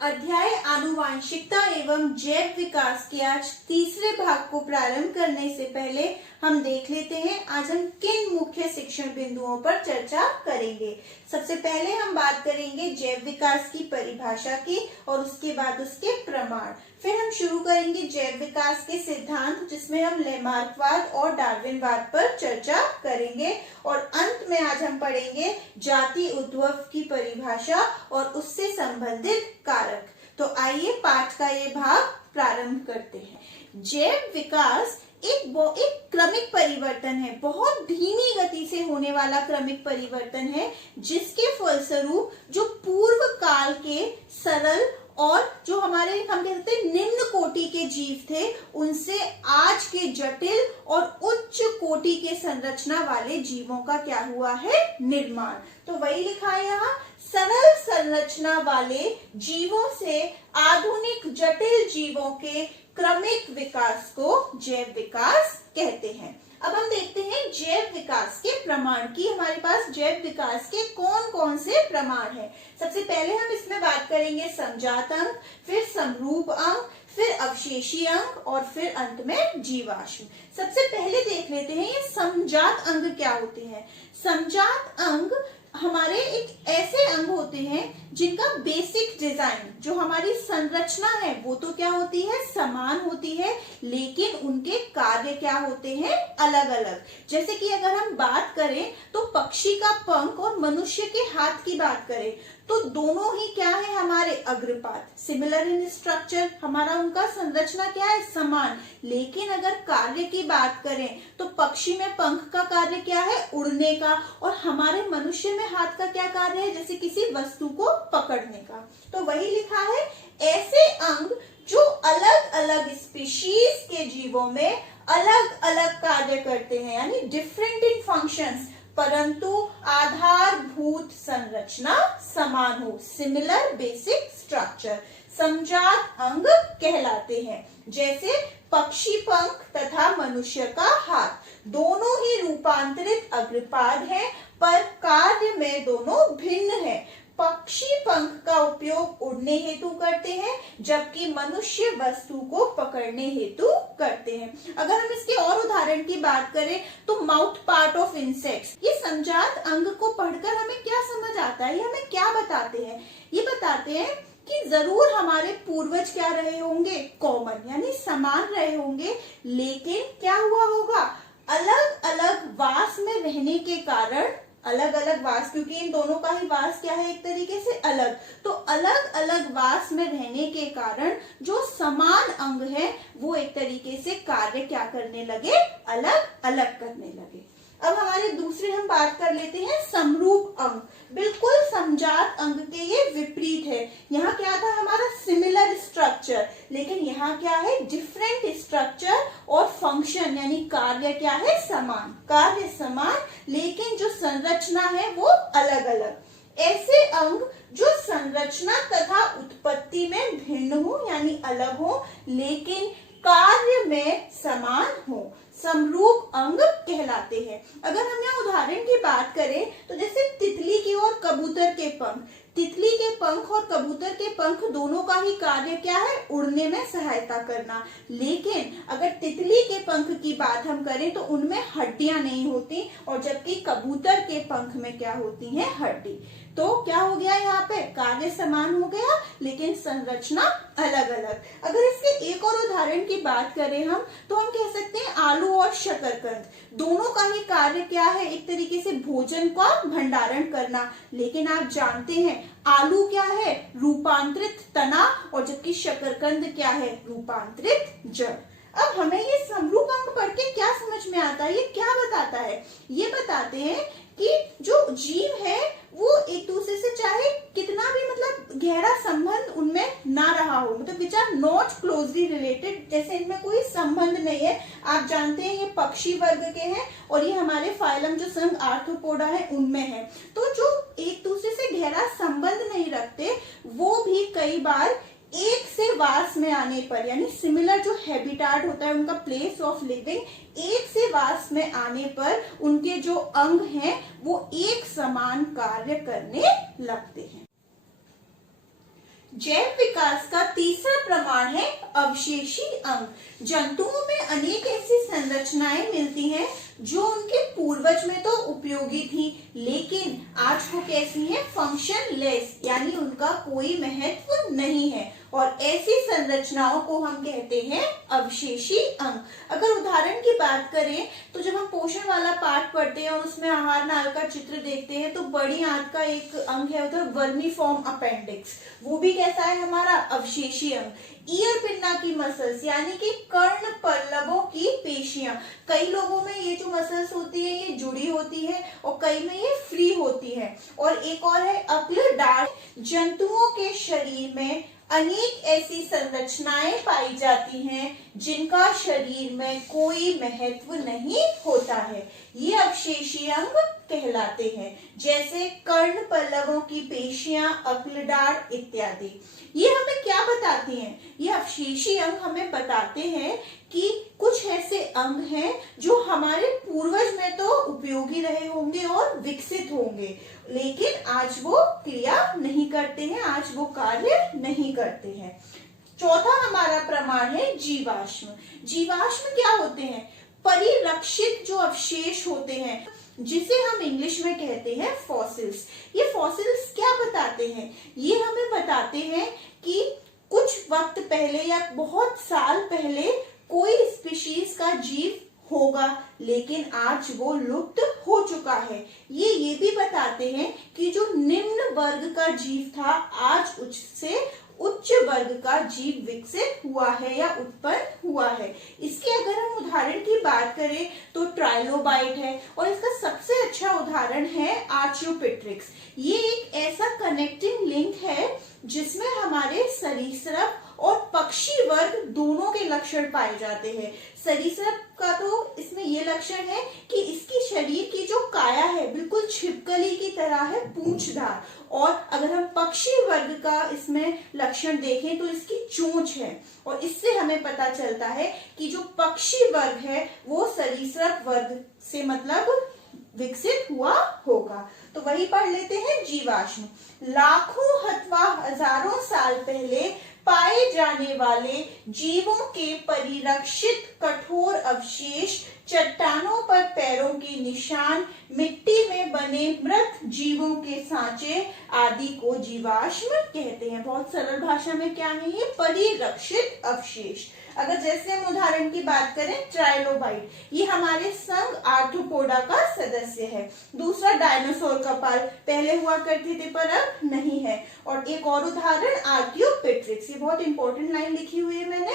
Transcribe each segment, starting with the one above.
अध्याय आनुवांशिकता एवं जैव विकास के आज तीसरे भाग को प्रारंभ करने से पहले हम देख लेते हैं आज हम किन मुख्य शिक्षण बिंदुओं पर चर्चा करेंगे। सबसे पहले हम बात करेंगे जैव विकास की परिभाषा की और उसके बाद उसके प्रमाण। फिर हम शुरू करेंगे जैव विकास के सिद्धांत, जिसमें हम लेमार्कवाद और डार्विनवाद पर चर्चा करेंगे और अंत में आज हम पढ़ेंगे जाति उद्भव की परिभाषा और उससे संबंधित कारक। तो आइए पाठ का ये भाग प्रारंभ करते हैं। जैव विकास एक क्रमिक परिवर्तन है, बहुत धीमी गति से होने वाला क्रमिक परिवर्तन है, जिसके फलस्वरूप जो पूर्व काल के सरल और जो हमारे हम कहते हैं निम्न कोटि के जीव थे, उनसे आज के जटिल और उच्च कोटि के संरचना वाले जीवों का क्या हुआ है, निर्माण। तो वही लिखा है यहाँ, सरल संरचना वाले जीवों से आधुनिक जटिल जीवों के क्रमिक विकास को जैव विकास कहते हैं। अब हम देखते हैं जैव विकास के प्रमाण की। हमारे पास जैव विकास के कौन कौन से प्रमाण हैं। सबसे पहले हम इसमें बात करेंगे समजात अंग, फिर समरूप अंग, फिर अवशेषी अंग और फिर अंत में जीवाश्म। सबसे पहले देख लेते हैं ये समजात अंग क्या होते हैं। समजात अंग हमारे एक ऐसे अंग होते हैं जिनका बेसिक डिजाइन, जो हमारी संरचना है, वो तो क्या होती है, समान होती है, लेकिन उनके कार्य क्या होते हैं, अलग अलग। जैसे कि अगर हम बात करें तो पक्षी का पंख और मनुष्य के हाथ की बात करें तो दोनों ही क्या है, हमारे अग्रपात, सिमिलर इन स्ट्रक्चर, हमारा उनका संरचना क्या है, समान। लेकिन अगर कार्य की बात करें तो पक्षी में पंख का कार्य क्या है, उड़ने का, और हमारे मनुष्य में हाथ का क्या कार्य है, जैसे किसी वस्तु को पकड़ने का। तो वही लिखा है, ऐसे अंग जो अलग अलग स्पीशीज के जीवों में अलग अलग कार्य करते हैं, यानी डिफरेंट इन फंक्शंस, परंतु आधारभूत संरचना समान हो, सिमिलर बेसिक स्ट्रक्चर, समजात अंग कहलाते हैं। जैसे पक्षी पंख तथा मनुष्य का हाथ, दोनों ही रूपांतरित अग्रपाद हैं, पर कार्य में दोनों भिन्न हैं। पक्षी पंख का उपयोग उड़ने हेतु करते हैं, जबकि मनुष्य वस्तु को पकड़ने हेतु करते हैं। अगर हम इसके और उदाहरण की बात करें तो माउथ पार्ट ऑफ इंसेक्ट्स, ये समजात अंग को पढ़कर हमें क्या समझ आता है, ये हमें क्या बताते हैं, ये बताते हैं कि जरूर हमारे पूर्वज क्या रहे होंगे, कॉमन यानी समान रहे होंगे, लेकिन क्या हुआ होगा, अलग अलग वास में रहने के कारण, अलग अलग वास, क्योंकि इन दोनों का ही वास क्या है, एक तरीके से अलग, तो अलग अलग वास में रहने के कारण जो समान अंग है वो एक तरीके से कार्य क्या करने लगे, अलग अलग करने लगे। अब हमारे दूसरे हम बात कर लेते हैं समरूप अंग। बिल्कुल समजात अंग के ये विपरीत है। यहाँ क्या था हमारा, सिमिलर स्ट्रक्चर, लेकिन यहाँ क्या है, डिफरेंट स्ट्रक्चर और फंक्शन, यानी कार्य क्या है, समान, कार्य समान, लेकिन जो संरचना है वो अलग अलग। ऐसे अंग जो संरचना तथा उत्पत्ति में भिन्न हो, यानी अलग हो, लेकिन कार्य में समान हो, समरूप अंग कहलाते हैं। अगर हम यहाँ उदाहरण की बात करें तो जैसे तितली की और कबूतर के पंख, तितली के पंख और कबूतर के पंख दोनों का ही कार्य क्या है, उड़ने में सहायता करना, लेकिन अगर तितली के पंख की बात हम करें तो उनमें हड्डियां नहीं होती, और जबकि कबूतर के पंख में क्या होती है, हड्डी। तो क्या हो गया, यहाँ पे कार्य समान हो गया, लेकिन संरचना अलग अलग। अगर इसके एक और उदाहरण की बात करें हम तो हम कह सकते हैं आलू और शकरकंद, दोनों का ही कार्य क्या है, एक तरीके से भोजन का भंडारण करना, लेकिन आप जानते हैं आलू क्या है, रूपांतरित तना, और जबकि शकरकंद क्या है, रूपांतरित जड़। अब हमें ये समरूप अंग पढ़ के क्या समझ में आता है, ये क्या बताता है, ये बताते हैं कि जो जीव है वो एक दूसरे से चाहे कितना भी मतलब गहरा संबंध उनमें ना रहा हो, मतलब which are not closely related, जैसे इनमें कोई संबंध नहीं है। आप जानते हैं ये पक्षी वर्ग के हैं और ये हमारे फाइलम जो संघ आर्थ्रोपोडा है उनमें है। तो जो एक दूसरे से गहरा संबंध नहीं रखते वो भी कई बार एक से वास में आने पर, यानी सिमिलर जो हैबिटाट होता है उनका प्लेस ऑफ लिविंग, एक से वास में आने पर उनके जो अंग हैं वो एक समान कार्य करने लगते हैं। जैव विकास का तीसरा प्रमाण है अवशेषी अंग। जंतुओं में अनेक ऐसी संरचनाएं मिलती हैं जो उनके पूर्वज में तो उपयोगी थी, लेकिन आज वो कैसी हैं? फंक्शनलेस, यानी उनका कोई महत्व नहीं है। और ऐसी संरचनाओं को हम कहते हैं अवशेषी अंग। अगर उदाहरण की बात करें तो जब हम पोषण वाला पाठ पढ़ते हैं और उसमें आहार नाल का चित्र देखते हैं तो बड़ी आंत का एक अंग है उधर वर्मीफॉर्म अपेंडिक्स, वो भी कैसा है? हमारा अवशेषी अंग। ईयर पिन्ना की मसल्स यानी कि कर्ण पल्लवों की पेशियां, कई लोगों में ये जो मसल्स होती है ये जुड़ी होती है और कई में ये फ्री होती है। और एक और है अक्ल डार्ट। जंतुओं के शरीर में अनेक ऐसी संरचनाएं पाई जाती हैं जिनका शरीर में कोई महत्व नहीं होता है, ये अवशेषी अंग कहलाते हैं, जैसे कर्ण पल्लवों की पेशियां, अक्लडार इत्यादि। ये हमें क्या बताती हैं? ये अवशेषी अंग हमें बताते हैं कि कुछ ऐसे अंग हैं जो हमारे पूर्वज में तो उपयोगी रहे होंगे और विकसित होंगे, लेकिन आज वो क्रिया नहीं करते हैं, आज वो कार्य नहीं करते हैं। चौथा हमारा प्रमाण है जीवाश्म। जीवाश्म क्या होते हैं? परिरक्षित जो अवशेष होते हैं, जिसे हम इंग्लिश में कहते हैं फॉसिल्स। ये फॉसिल्स क्या बताते हैं? ये हमें बताते हैं कि कुछ वक्त पहले या बहुत साल पहले कोई स्पीशीज का जीव होगा, लेकिन आज वो लुप्त हो चुका है। ये भी बताते हैं कि जो निम्न वर्ग का जीव था आज उससे उच्च वर्ग का जीव विकसित हुआ है या उत्पन्न हुआ है। इसके अगर हम उदाहरण की बात करें तो ट्राइलोबाइट है और इसका सबसे अच्छा उदाहरण है आर्चियोपेट्रिक्स। ये एक ऐसा कनेक्टिंग लिंक है जिसमें हमारे सरीसृप और पक्षी वर्ग दोनों के लक्षण पाए जाते हैं। सरीसृप का तो इसमें ये लक्षण है कि इसकी शरीर की जो काया है बिल्कुल छिपकली की तरह है, पूंछदार। और अगर हम पक्षी वर्ग का इसमें लक्षण देखें तो इसकी चोंच है, और इससे हमें पता चलता है कि जो पक्षी वर्ग है वो सरीसृप वर्ग से मतलब विकसित हुआ होगा। तो वही पढ़ लेते हैं जीवाश्म। लाखों अथवा हजारों साल पहले पाए जाने वाले जीवों के परिरक्षित कठोर अवशेष, चट्टानों पर पैरों के निशान, मिट्टी में बने मृत जीवों के सांचे आदि को जीवाश्म कहते हैं। बहुत सरल भाषा में क्या है ये? परिरक्षित अवशेष। अगर जैसे हम उदाहरण की बात करें ट्राइलोबाइट, ये हमारे संघ आर्थ्रोपोडा का सदस्य है। दूसरा डायनासोर का पाल, पहले हुआ करते थे पर अब नहीं है। और एक और उदाहरण आर्कियोपेट्रिक्स, ये बहुत इंपॉर्टेंट लाइन लिखी हुई है मैंने।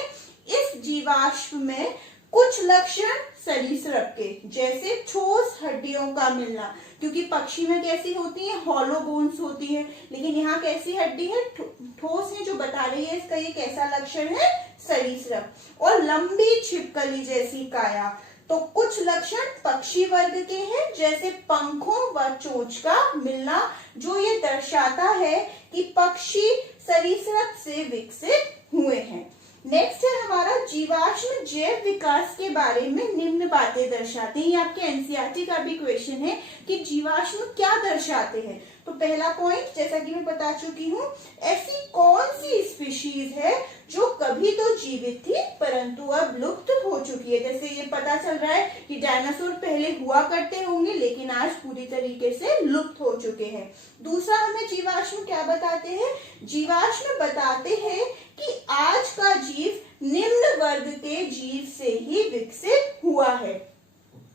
इस जीवाश्म में कुछ लक्षण सरीसृप के, जैसे ठोस हड्डियों का मिलना, क्योंकि पक्षी में कैसी होती है? हॉलो बोन्स होती है, लेकिन यहाँ कैसी हड्डी है? ठोस है, जो बता रही है इसका ये कैसा लक्षण है? सरीसृप। और लंबी छिपकली जैसी काया। तो कुछ लक्षण पक्षी वर्ग के हैं, जैसे पंखों व चोंच का मिलना, जो ये दर्शाता है कि पक्षी सरीसृप से विकसित हुए हैं। नेक्स्ट है हमारा जीवाश्म जैव विकास के बारे में निम्न बातें दर्शाते हैं। ये आपके एनसीईआरटी का भी क्वेश्चन है कि जीवाश्म क्या दर्शाते हैं। तो पहला पॉइंट, जैसा कि मैं बता चुकी हूँ, ऐसी कौन सी स्पीशीज है जो कभी तो जीवित थी परंतु अब लुप्त हो चुकी है। जैसे ये पता चल रहा है कि डायनासोर पहले हुआ करते होंगे लेकिन आज पूरी तरीके से लुप्त हो चुके हैं। दूसरा हमें जीवाश्म क्या बताते हैं? जीवाश्म बताते हैं कि आज का जीव निम्न वर्ग के जीव से ही विकसित हुआ है।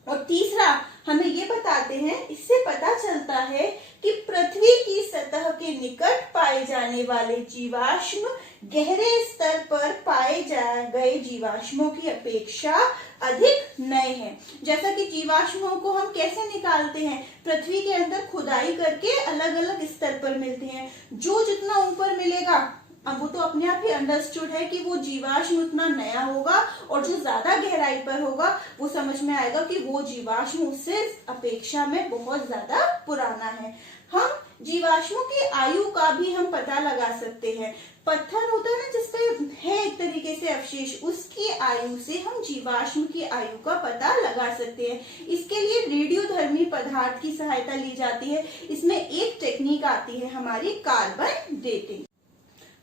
और तीसरा हमें ये बताते हैं, इससे पता चलता है कि पृथ्वी की सतह के निकट पाए जाने वाले जीवाश्म गहरे स्तर पर पाए गए जीवाश्मों की अपेक्षा अधिक नए हैं। जैसा कि जीवाश्मों को हम कैसे निकालते हैं? पृथ्वी के अंदर खुदाई करके अलग अलग स्तर पर मिलते हैं। जो जितना ऊपर मिलेगा, अब वो तो अपने आप ही अंडरस्टूड है कि वो जीवाश्म उतना नया होगा, और जो ज्यादा गहराई पर होगा वो समझ में आएगा कि वो जीवाश्म उससे अपेक्षा में बहुत ज्यादा पुराना है। हम जीवाश्मों की आयु का भी हम पता लगा सकते हैं। पत्थर होता है ना जिसपे है एक तरीके से अवशेष, उसकी आयु से हम जीवाश्म की आयु का पता लगा सकते हैं। इसके लिए रेडियोधर्मी पदार्थ की सहायता ली जाती है। इसमें एक टेक्निक आती है हमारी कार्बन डेटिंग।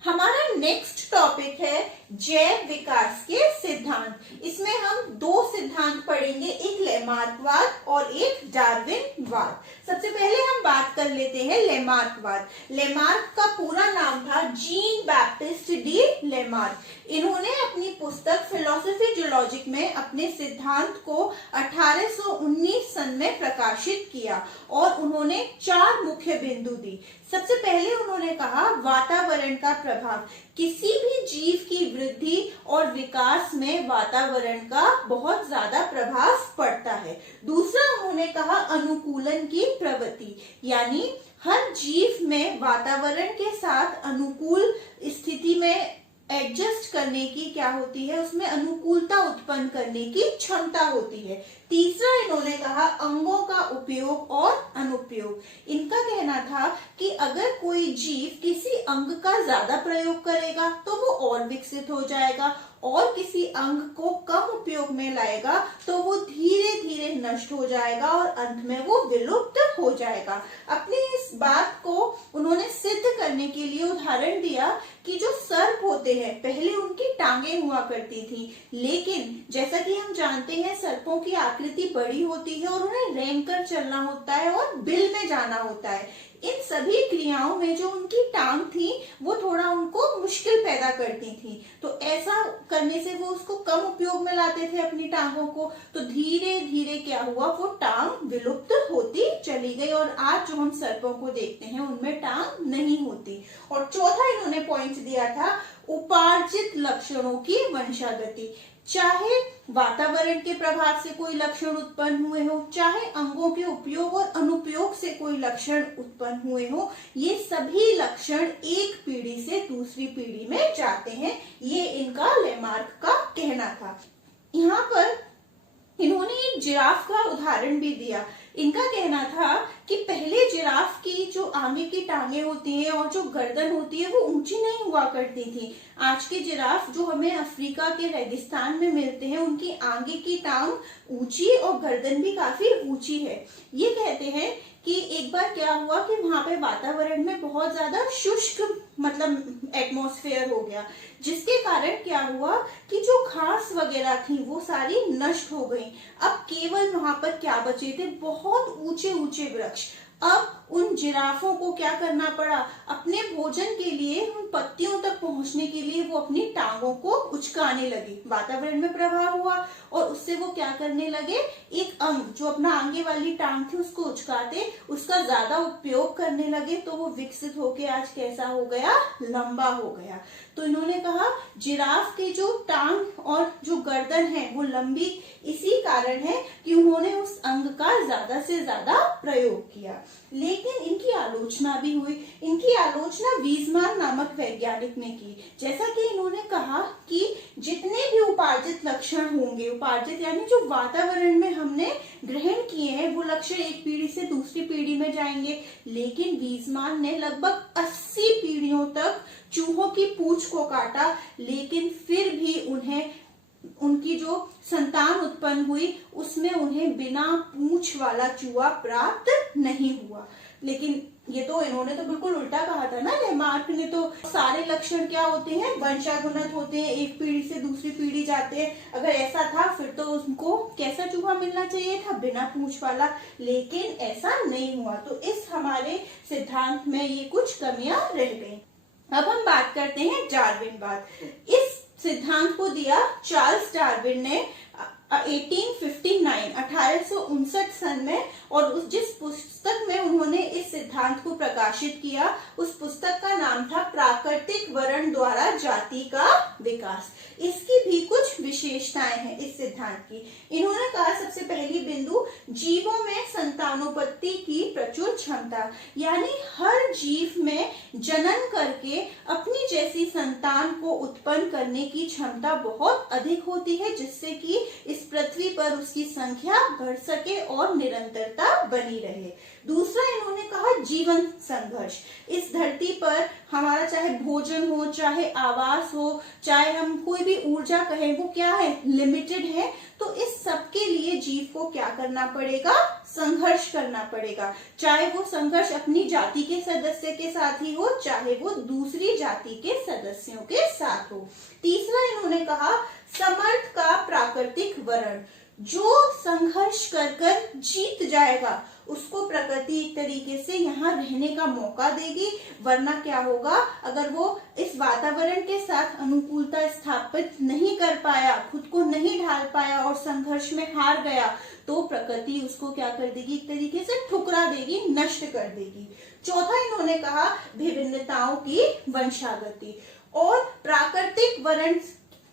हमारा नेक्स्ट टॉपिक है जैव विकास के सिद्धांत। इसमें हम दो सिद्धांत पढ़ेंगे, एक लेमार्कवाद और एक डार्विनवाद। सबसे पहले हम बात कर लेते हैं लेमार्कवाद। लेमार्क का पूरा नाम था जीन बैप्टिस्ट डी लेमार्क। इन्होंने अपनी पुस्तक फिलोसफी जूलॉजिक में अपने सिद्धांत को 1819 सन में प्रकाशित किया और उन्होंने 4 मुख्य बिंदु दी। सबसे पहले उन्होंने कहा वातावरण का प्रभाव। किसी भी जीव की वृद्धि और विकास में वातावरण का बहुत ज्यादा प्रभाव पड़ता है। दूसरा उन्होंने कहा अनुकूलन की प्रवृत्ति, यानी हर जीव में वातावरण के साथ अनुकूल स्थिति में एडजस्ट करने की क्या होती है, उसमें अनुकूलता उत्पन्न करने की क्षमता होती है। तीसरा इन्होंने कहा अंगों का उपयोग और अनुपयोग। इनका कहना था कि अगर कोई जीव किसी अंग का ज्यादा प्रयोग करेगा तो वो और विकसित हो जाएगा, और किसी अंग को कम उपयोग में लाएगा तो वो धीरे धीरे नष्ट हो जाएगा और अंत में वो विलुप्त हो जाएगा। अपनी इस बात को उन्होंने सिद्ध करने के लिए उदाहरण दिया कि जो सर्प होते हैं पहले उनकी टांगे हुआ करती थी, लेकिन जैसा कि हम जानते हैं सर्पों की आकृति बड़ी होती है और उन्हें रेंग कर चलना होता है और बिल में जाना होता है। इन सभी क्रियाओं में जो उनकी टांग थी वो थोड़ा उनको मुश्किल पैदा करती थी, तो ऐसा करने से वो उसको कम उपयोग में लाते थे अपनी टांगों को। तो धीरे धीरे क्या हुआ, वो टांग विलुप्त होती चली गई और आज जो हम सर्पों को देखते हैं उनमें टांग नहीं होती। और चौथा इन्होंने पॉइंट दिया था उपार्जित लक्षणों की वंशागति। चाहे वातावरण के प्रभाव से कोई लक्षण उत्पन्न हुए हो, चाहे अंगों के उपयोग और अनुपयोग से कोई लक्षण उत्पन्न हुए हो, ये सभी लक्षण एक पीढ़ी से दूसरी पीढ़ी में जाते हैं। ये इनका लेमार्क का कहना था। यहाँ पर इन्होंने एक जिराफ का उदाहरण भी दिया। इनका कहना था कि पहले जिराफ की जो आगे की टांगे होती हैं और जो गर्दन होती है वो ऊंची नहीं हुआ करती थी। आज के जिराफ जो हमें अफ्रीका के रेगिस्तान में मिलते हैं उनकी आगे की टांग ऊंची और गर्दन भी काफी ऊंची है। ये कहते हैं कि एक बार क्या हुआ कि वहां पे वातावरण में बहुत ज्यादा शुष्क मतलब एटमॉस्फेयर हो गया, जिसके कारण क्या हुआ कि जो घास वगैरह थी वो सारी नष्ट हो गई। अब केवल वहां पर क्या बचे थे, बहुत ऊंचे ऊंचे वृक्ष। अब उन जिराफों को क्या करना पड़ा, अपने भोजन के लिए उन पत्तियों तक पहुंचने के लिए वो अपनी टांगों को उचकाने लगी। वातावरण में प्रभाव हुआ और उससे वो क्या करने लगे, एक अंग जो अपना आगे वाली टांग थी उसको उचकाते, उसका ज्यादा उपयोग करने लगे, तो वो विकसित होके आज कैसा हो गया, लंबा हो गया। तो इन्होंने कहा जिराफ के जो टांग और जो गर्दन है वो लंबी इसी कारण है कि उन्होंने उस अंग का ज्यादा से ज्यादा प्रयोग किया। लेकिन इनकी आलोचना भी हुई। इनकी आलोचना वीजमान नामक वैज्ञानिक ने की। जैसा कि इन्होंने कहा कि जितने भी उपार्जित लक्षण होंगे, उपार्जित यानी जो वातावरण में हमने ग्रहण किए हैं, वो लक्षण एक पीढ़ी से दूसरी पीढ़ी में जाएंगे। लेकिन वीजमान ने लगभग 80 पीढ़ियों तक चूहों की पूंछ को काटा, लेकिन फिर भी उन्हें उनकी जो संतान उत्पन्न हुई उसमें उन्हें बिना पूंछ वाला चूहा प्राप्त नहीं हुआ। लेकिन ये तो इन्होंने तो बिल्कुल उल्टा कहा था ना, लेमार्क ने तो सारे लक्षण क्या होते हैं, वंशानुगत होते हैं, एक पीढ़ी से दूसरी पीढ़ी जाते हैं। अगर ऐसा था फिर तो उनको कैसा चूहा मिलना चाहिए था, बिना पूंछ वाला। लेकिन ऐसा नहीं हुआ, तो इस हमारे सिद्धांत में ये कुछ कमियां रह गई। अब हम बात करते हैं डार्विनवाद। इस सिद्धांत को दिया चार्ल्स डार्विन ने 1859 सन में, और जिस पुस्तक में उन्होंने इस सिद्धांत को प्रकाशित किया उस पुस्तक का नाम था प्राकृतिक वर्ण द्वारा जाति का विकास। इसकी भी कुछ विशेषताएं हैं इस सिद्धांत की। इन्होंने कहा सबसे पहली बिंदु, जीवों में संतानोत्पत्ति की प्रचुर क्षमता, यानी हर जीव में जनन करके अपनी जैसी संतान को उत्पन्न करने की क्षमता बहुत अधिक होती है, जिससे कि इस पृथ्वी पर उसकी संख्या बढ़ सके और निरंतरता बनी रहे। दूसरा इन्होंने कहा जीवन संघर्ष। इस धरती पर हमारा चाहे भोजन हो, चाहे आवास हो, चाहे हम कोई भी ऊर्जा कहें, वो क्या है, लिमिटेड है। तो इस सब के लिए जीव को क्या करना पड़ेगा, संघर्ष करना पड़ेगा, चाहे वो संघर्ष अपनी जाति के सदस्य के साथ ही हो, चाहे वो दूसरी जाति के सदस्यों के साथ हो। तीसरा इन्होंने कहा समर्थ का प्राकृतिक वर्ण, जो संघर्ष कर कर जीत जाएगा उसको प्रकृति एक तरीके से यहाँ रहने का मौका देगी, वरना क्या होगा, अगर वो इस वातावरण के साथ अनुकूलता स्थापित नहीं कर पाया, खुद को नहीं ढाल पाया और संघर्ष में हार गया, तो प्रकृति उसको क्या कर देगी, एक तरीके से ठुकरा देगी, नष्ट कर देगी। चौथा इन्होंने कहा विभिन्नताओं की वंशागति, और प्राकृतिक वर्ण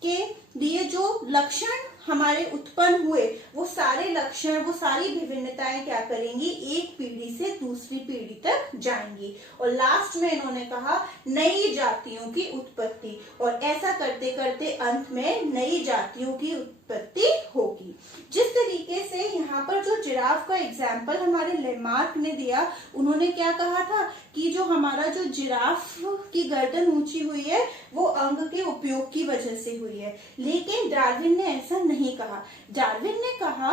के लिए जो लक्षण हमारे उत्पन्न हुए वो सारे लक्षण, वो सारी विभिन्नताएं क्या करेंगी, एक पीढ़ी से दूसरी पीढ़ी तक जाएंगी। और लास्ट में इन्होंने कहा नई जातियों की उत्पत्ति, और ऐसा करते करते अंत में नई जातियों की उत्पत्ति होगी। जिस तरीके से यहाँ पर जो जिराफ का एग्जाम्पल हमारे लेमार्क ने दिया, उन्होंने क्या कहा था कि जो हमारा जो जिराफ की गर्दन ऊंची हुई है वो अंग के उपयोग की वजह से हुई है, लेकिन डार्विन ने ऐसा नहीं कहा। डार्विन ने कहा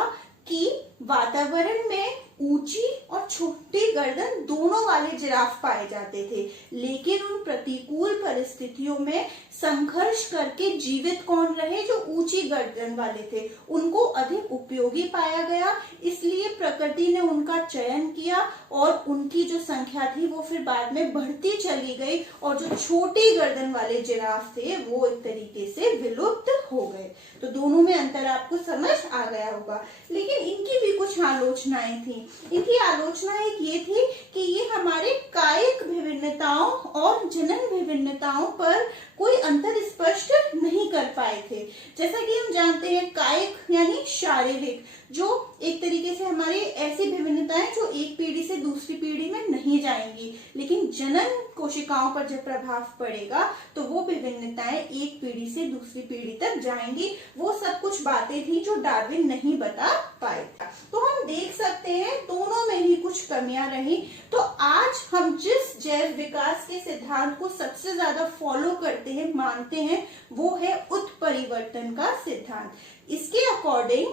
कि वातावरण में ऊंची और छोटी गर्दन दोनों वाले जिराफ पाए जाते थे, लेकिन उन प्रतिकूल परिस्थितियों में संघर्ष करके जीवित कौन रहे, जो ऊंची गर्दन वाले थे, उनको अधिक उपयोगी पाया गया, इसलिए प्रकृति ने उनका चयन किया और उनकी जो संख्या थी वो फिर बाद में बढ़ती चली गई, और जो छोटी गर्दन वाले जिराफ थे वो एक तरीके से विलुप्त हो गए। तो दोनों में अंतर आपको समझ आ गया होगा। लेकिन इनकी भी कुछ आलोचनाएं थी। इनकी आलोचना एक ये थी कि ये हमारे कायिक विभिन्नताओं और जनन विभिन्नताओं पर कोई अंतर स्पष्ट नहीं कर पाए थे। जैसा कि हम जानते हैं कायिक यानी शारीरिक, जो एक तरीके से हमारी ऐसी विभिन्नताएं जो एक पीढ़ी से दूसरी पीढ़ी में नहीं जाएंगी, लेकिन जनन कोशिकाओं पर जब प्रभाव पड़ेगा तो वो विभिन्नताएं एक पीढ़ी से दूसरी पीढ़ी तक जाएंगी। वो सब कुछ बातें थी जो डार्विन नहीं बता पाए। तो हम देख सकते हैं दोनों में ही कुछ कमियां रही। तो आज हम जिस जैव विकास के सिद्धांत को सबसे ज्यादा फॉलो करते हैं, मानते हैं, वो है उत्परिवर्तन का सिद्धांत। इसके अकॉर्डिंग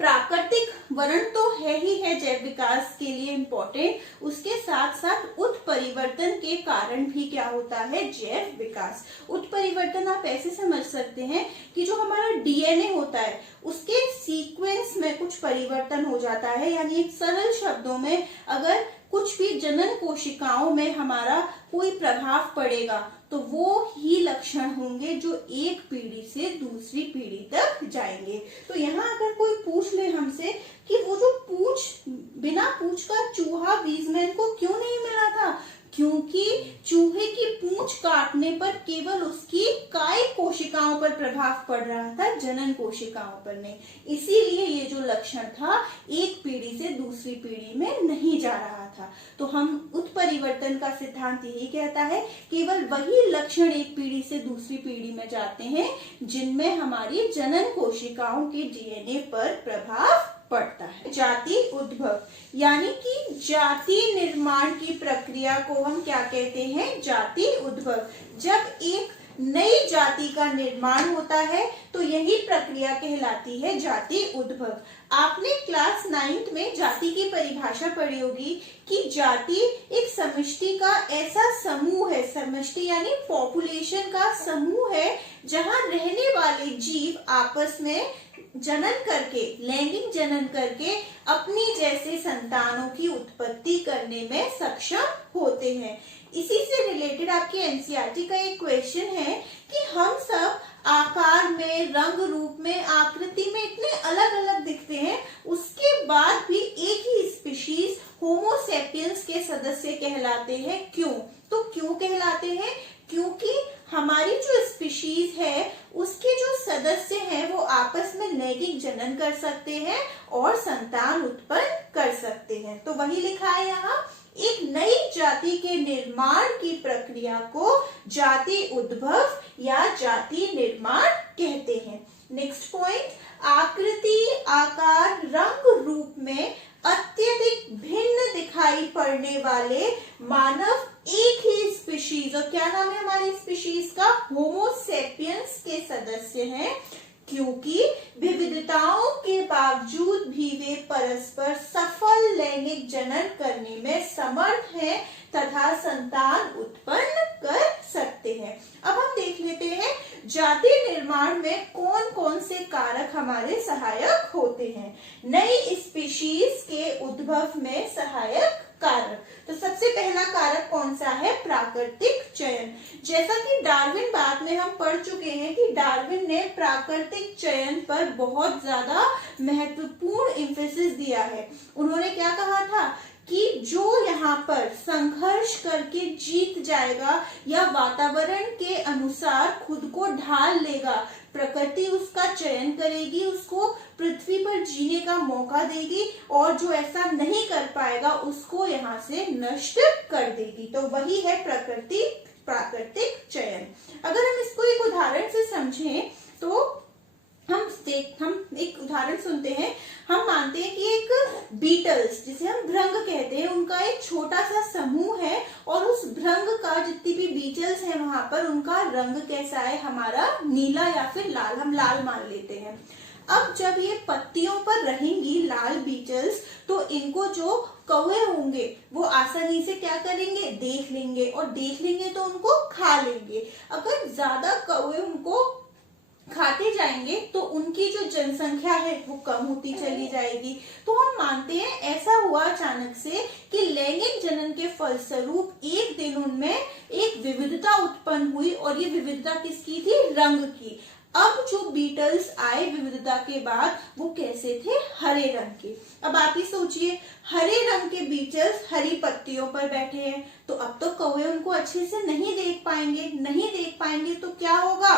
प्राकृतिक वर्ण तो है ही है जैव विकास के लिए इम्पोर्टेंट, उसके साथ साथ उत्परिवर्तन के कारण भी क्या होता है, जैव विकास। उत्परिवर्तन आप ऐसे समझ सकते हैं कि जो हमारा डीएनए होता है उसके सीक्वेंस में कुछ परिवर्तन हो जाता है, यानी एक सरल शब्दों में अगर कुछ भी जनन कोशिकाओं में हमारा कोई प्रभाव पड़ेगा तो वो ही लक्षण होंगे जो एक पीढ़ी से दूसरी पीढ़ी तक जाएंगे। तो यहाँ अगर कोई पूछ ले हमसे कि वो जो बिना पूंछ का चूहा वीजमैन को क्यों नहीं मिला था, क्योंकि चूहे की पूंछ काटने पर केवल उसकी कायिक कोशिकाओं पर प्रभाव पड़ रहा था, जनन कोशिकाओं पर नहीं। इसीलिए ये जो लक्षण था एक पीढ़ी से दूसरी पीढ़ी में नहीं जा रहा था। तो हम उत्परिवर्तन का सिद्धांत यही कहता है केवल वही लक्षण एक पीढ़ी से दूसरी पीढ़ी में जाते हैं जिनमें हमारी जनन कोशिकाओं के डीएनए पर प्रभाव पड़ता है। जाति उद्भव यानी कि जाति निर्माण की प्रक्रिया को हम क्या कहते हैं, जाति उद्भव। जब एक नई जाति का निर्माण होता है तो यही प्रक्रिया कहलाती है जाति उद्भव। आपने क्लास 9th में जाति की परिभाषा पढ़ी होगी कि जाति एक समष्टि का ऐसा समूह है, समष्टि यानी पॉपुलेशन का समूह है, जहां रहने वाले जीव आपस में जनन करके, लैंगिक जनन करके अपनी जैसे संतानों की उत्पत्ति करने में सक्षम होते हैं। इसी से रिलेटेड आपके एनसीईआरटी का एक क्वेश्चन है कि हम सब आकार में, रंग रूप में, आकृति में इतने अलग अलग दिखते हैं, उसके बाद भी एक ही स्पीशीज होमो सेपियंस के सदस्य कहलाते हैं। क्यों? तो क्यों कहलाते हैं? क्योंकि हमारी जो स्पीशीज है उसके जो सदस्य हैं वो आपस में लैंगिक जनन कर सकते हैं और संतान उत्पन्न कर सकते हैं। तो वही लिखा है यहाँ, एक नई जाति के निर्माण की प्रक्रिया को जाति उद्भव या जाति निर्माण कहते हैं। नेक्स्ट पॉइंट, आकृति, आकार, रंग रूप में अत्यधिक भिन्न दिखाई पड़ने वाले मानव एक ही स्पीशीज, और क्या नाम है हमारी स्पीशीज का, होमो सेपियंस के सदस्य हैं। क्योंकि विविधताओं के बावजूद भी वे परस्पर सफल लैंगिक जनन करने में समर्थ हैं तथा संतान उत्पन्न कर सकते हैं। अब हम देख लेते हैं जाति निर्माण में कौन कौन से कारक हमारे सहायक होते हैं। नई स्पीशीज के उद्भव में सहायक कारक, तो सबसे पहला कारक कौन सा है? प्राकृतिक चयन। जैसा कि डार्विन बाद में हम पढ़ चुके हैं कि डार्विन ने प्राकृतिक चयन पर बहुत ज्यादा महत्वपूर्ण एम्फेसिस दिया है। उन्होंने क्या कहा था कि जो यहाँ पर संघर्ष करके जीत जाएगा या वातावरण के अनुसार खुद को ढाल लेगा, प्रकृति उसका चयन करेगी, उसको पृथ्वी पर जीने का मौका देगी, और जो ऐसा नहीं कर पाएगा उसको यहाँ से नष्ट कर देगी। तो वही है प्राकृतिक चयन। अगर हम इसको एक उदाहरण से समझें तो हम एक उदाहरण सुनते हैं। हम मानते हैं कि एक बीटल्स, जिसे हम भृंग कहते हैं, उनका एक छोटा सा समूह है और उस भृंग का जितनी भी बीटल्स हैं वहां पर उनका रंग कैसा है? हमारा नीला या फिर लाल, हम लाल मान लेते हैं। अब जब ये पत्तियों पर रहेंगी लाल बीटल्स, तो इनको जो कौवे होंगे वो आसानी से क्या करेंगे? देख लेंगे, और देख लेंगे तो उनको खा लेंगे। अगर ज्यादा कौवे उनको खाते जाएंगे तो उनकी जो जनसंख्या है वो कम होती चली जाएगी। तो हम मानते हैं ऐसा हुआ अचानक से कि लैंगिक जनन के फलस्वरूप एक दिन उनमें एक विविधता उत्पन्न हुई, और ये विविधता किसकी थी? रंग की। अब जो बीटल्स आए विविधता के बाद वो कैसे थे? हरे रंग के। अब आप ही सोचिए, हरे रंग के बीटल्स हरी पत्तियों पर बैठे हैं, तो अब तो कौवे उनको अच्छे से नहीं देख पाएंगे तो क्या होगा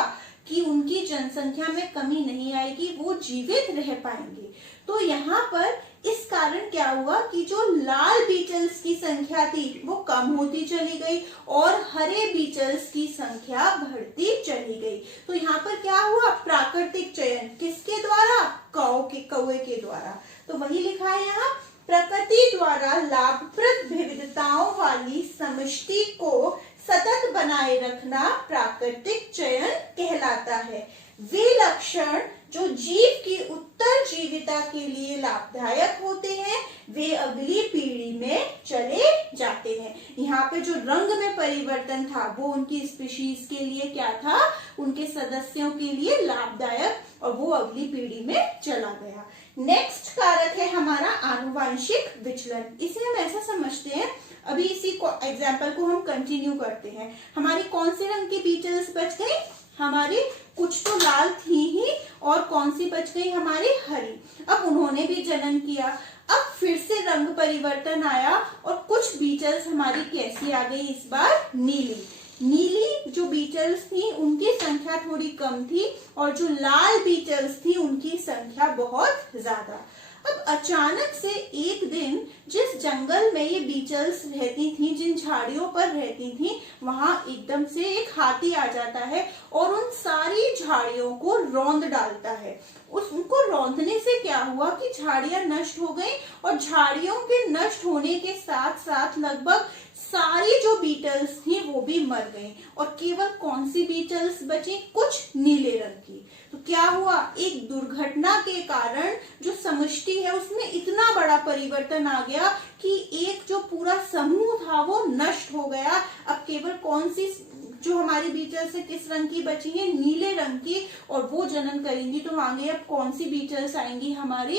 कि उनकी जनसंख्या में कमी नहीं आएगी, वो जीवित रह पाएंगे। तो यहाँ पर इस कारण क्या हुआ कि जो लाल बीटल्स की संख्या थी वो कम होती चली गई और हरे बीटल्स की संख्या बढ़ती चली गई। तो यहाँ पर क्या हुआ? प्राकृतिक चयन। किसके द्वारा? कौवे के द्वारा। तो वही लिखा है यहाँ, प्रकृति द्वारा लाभप्रद विविधताओं वाली समष्टि को सतत बनाए रखना प्राकृतिक चयन कहलाता है। वे लक्षण जो जीव की उत्तरजीविता के लिए लाभदायक होते हैं वे अगली पीढ़ी में चले जाते हैं। यहाँ पे जो रंग में परिवर्तन था वो उनकी स्पीशीज के लिए क्या था? उनके सदस्यों के लिए लाभदायक, और वो अगली पीढ़ी में चला गया। नेक्स्ट कारक है हमारा आनुवांशिक विचलन। इसे हम ऐसा समझते हैं, अभी इसी एग्जाम्पल को हम कंटिन्यू करते हैं। हमारी कौन से रंग की बीटल्स बच गई? हमारी कुछ तो लाल थी ही, और कौन सी बच गई? हमारी हरी। अब उन्होंने भी जनन किया, अब फिर से रंग परिवर्तन आया और कुछ बीटल्स हमारी कैसी आ गई? इस बार नीली जो बीटल्स थी उनकी संख्या थोड़ी कम थी, और जो लाल बीटल्स थी उनकी संख्या बहुत ज्यादा। अब अचानक से एक दिन जिस जंगल में ये बीटल्स रहती थी, जिन झाड़ियों पर रहती थी, वहां एकदम से एक हाथी आ जाता है और उन सारी झाड़ियों को रौंद डालता है। उनको रौंदने से क्या हुआ कि झाड़ियां नष्ट हो गई, और झाड़ियों के नष्ट होने के साथ साथ लगभग सारी जो बीटल्स थी वो भी मर गई, और केवल कौन सी बीटल्स बची? कुछ नीले रंग की। तो क्या हुआ? एक दुर्घटना के कारण जो समष्टि है उसमें इतना बड़ा परिवर्तन आ गया कि एक जो पूरा समूह था वो नष्ट हो गया। अब केवल कौन सी जो हमारी बीटल्स है किस रंग की बची है? नीले रंग की, और वो जनन करेंगी तो आगे अब कौन सी बीटल्स आएंगी? हमारी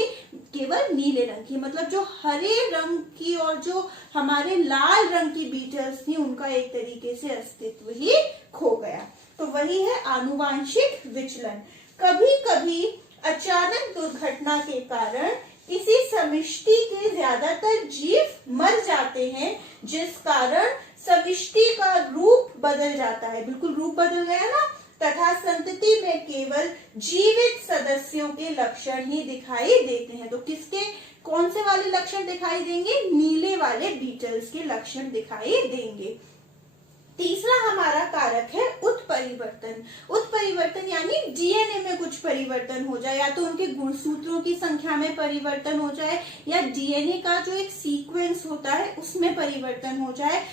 केवल नीले रंग की। मतलब जो हरे रंग की और जो हमारे लाल रंग की बीटल्स थी उनका एक तरीके से अस्तित्व ही खो गया। तो वही है आनुवांशिक विचलन। कभी कभी अचानक दुर्घटना के कारण किसी समष्टि के ज्यादातर जीव मर जाते हैं, जिस कारण समष्टि का रूप बदल जाता है। बिल्कुल रूप बदल गया ना, तथा संतति में केवल जीवित सदस्यों के लक्षण ही दिखाई देते हैं। तो किसके कौन से वाले लक्षण दिखाई देंगे? नीले वाले बीटल्स के लक्षण दिखाई देंगे। तीसरा हमारा कारक है उत्परिवर्तन। उत्परिवर्तन यानी डीएनए में कुछ परिवर्तन हो जाए, या तो उनके गुणसूत्रों की संख्या में परिवर्तन हो जाए, या डीएनए का जो एक सीक्वेंस होता है उसमें परिवर्तन हो जाए।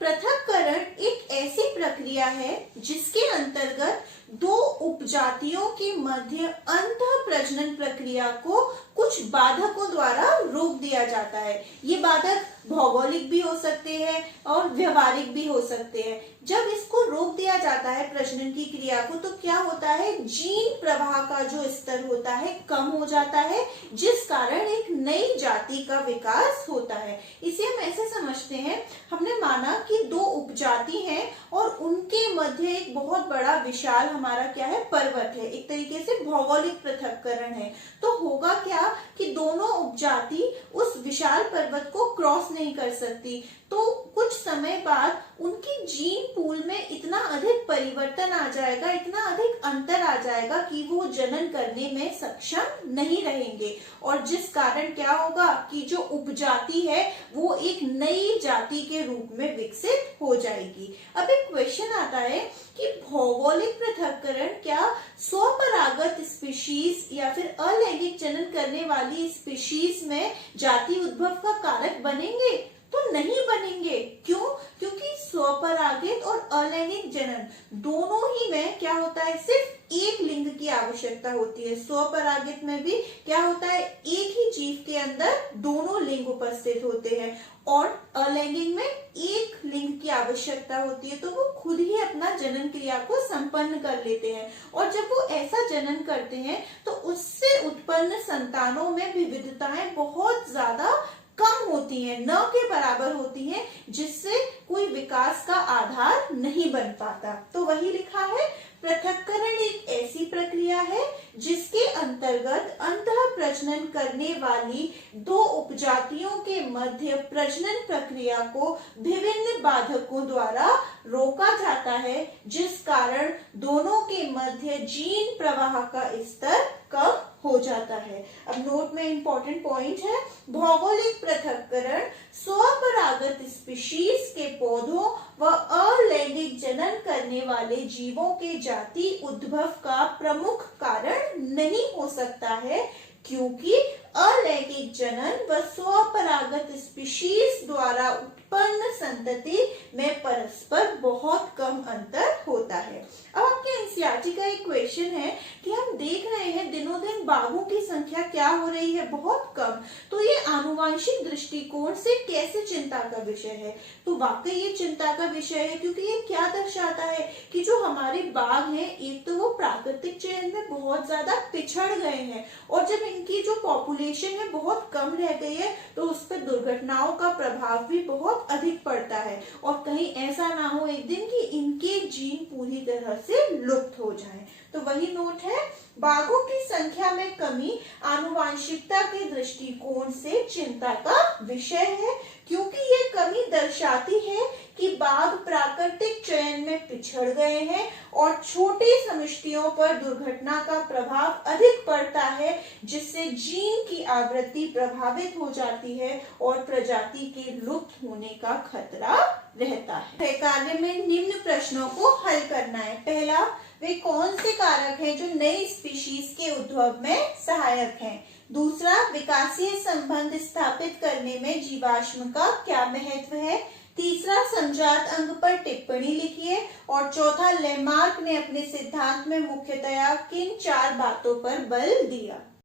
पृथक्करण एक ऐसी प्रक्रिया प्रक्रिया है जिसके अंतर्गत दो उपजातियों के मध्य अंतः प्रजनन प्रक्रिया को कुछ बाधकों द्वारा रोक दिया जाता है। ये बाधक भौगोलिक भी हो सकते हैं और व्यवहारिक भी हो सकते हैं। जब इसको रोक दिया जाता है प्रजनन की क्रिया को, तो क्या होता है, जीन प्रवाह का जो स्तर होता है कम हो जाता है, जिस कारण एक नई जाति का विकास होता है। इसे हम ऐसे समझते हैं, हमने माना कि दो उपजाति हैं और उनके मध्य एक बहुत बड़ा विशाल हमारा क्या है, पर्वत है, एक तरीके से भौगोलिक पृथक्करण है। तो होगा क्या कि दोनों उपजाति उस विशाल पर्वत को क्रॉस नहीं कर सकती, तो कुछ समय बाद उनकी जीन पूल में इतना अधिक परिवर्तन आ जाएगा, इतना अधिक अंतर आ जाएगा कि वो जनन करने में सक्षम नहीं रहेंगे, और जिस कारण क्या होगा कि जो उपजाति है वो एक नई जाति के रूप में विकसित हो जाएगी। अब एक क्वेश्चन आता है कि भौगोलिक पृथक्करण क्या स्वपरागत स्पीशीज या फिर अलैंगिक जनन करने वाली स्पीशीज में जाति उद्भव का कारक बनेंगे? तो नहीं बनेंगे। क्यों? क्योंकि स्वपरागित और अलैंगिक जनन दोनों ही में क्या होता है, सिर्फ एक लिंग की आवश्यकता होती है। स्वपरागित में भी क्या होता है, एक ही जीव के अंदर दोनों लिंग उपस्थित होते हैं, और अलैंगिक में एक लिंग की आवश्यकता होती है, तो वो खुद ही अपना जनन क्रिया को संपन्न कर लेते हैं। और जब वो ऐसा जनन करते हैं तो उससे उत्पन्न संतानों में विविधताएं बहुत ज्यादा कम होती हैं, न के बराबर होती हैं, जिससे कोई विकास का आधार नहीं बन पाता। तो वही लिखा है, पृथक्करण एक ऐसी प्रक्रिया है जिसके अंतर्गत अंतः प्रजनन करने वाली दो उपजातियों के मध्य प्रजनन प्रक्रिया को विभिन्न बाधकों द्वारा रोका जाता है, जिस कारण दोनों के मध्य जीन प्रवाह का स्तर कम हो जाता है। अब नोट में इंपॉर्टेंट पॉइंट है, भौगोलिक पृथक्करण स्वपरागत स्पीशीज के पौधों व अलैंगिक जनन करने वाले जीवों के जाति उद्भव का प्रमुख कारण नहीं हो सकता है, क्योंकि अलैंगिक जनन व स्वपरागत स्पीशीज द्वारा उत्पन्न संतति में परस्पर बहुत कम अंतर होता है। अब आपके एनसीईआरटी का एक क्वेश्चन है कि हम देख रहे हैं दिनों दिन बाघों की संख्या क्या हो रही है, बहुत कम, तो ये आनुवंशिक दृष्टिकोण से कैसे चिंता का विषय है? तो वाकई ये चिंता का विषय है, क्योंकि ये क्या दर्शाता है कि जो हमारे बाघ हैं, एक तो वो प्राकृतिक चयन में बहुत ज्यादा पिछड़ गए हैं, और जब इनकी जो पॉपुलेशन है बहुत कम रह गई है, तो उस पर दुर्घटनाओं का प्रभाव भी बहुत अधिक पड़ता है, और कहीं ऐसा ना हो एक दिन कि इनके जीन पूरी तरह से लुप्त हो जाएं। तो वही नोट है, बाघों की संख्या में कमी आनुवंशिकता के दृष्टिकोण से चिंता का विषय है, क्योंकि ये कमी दर्शाती है कि बाघ प्राकृतिक चयन में पिछड़ गए हैं और छोटे समष्टियों पर दुर्घटना का प्रभाव अधिक पड़ता है, जिससे जीन की आवृत्ति प्रभावित हो जाती है और प्रजाति के लुप्त होने का खतरा रहता है। कार्य में निम्न प्रश्नों को हल करना है। पहला, वे कौन से कारक हैं जो नई स्पीशीज के उद्भव में सहायक हैं? दूसरा, विकासीय संबंध स्थापित करने में जीवाश्म का क्या महत्व है? तीसरा, संजात अंग पर टिप्पणी लिखिए। और चौथा, लेमार्क ने अपने सिद्धांत में मुख्यतया किन चार बातों पर बल दिया?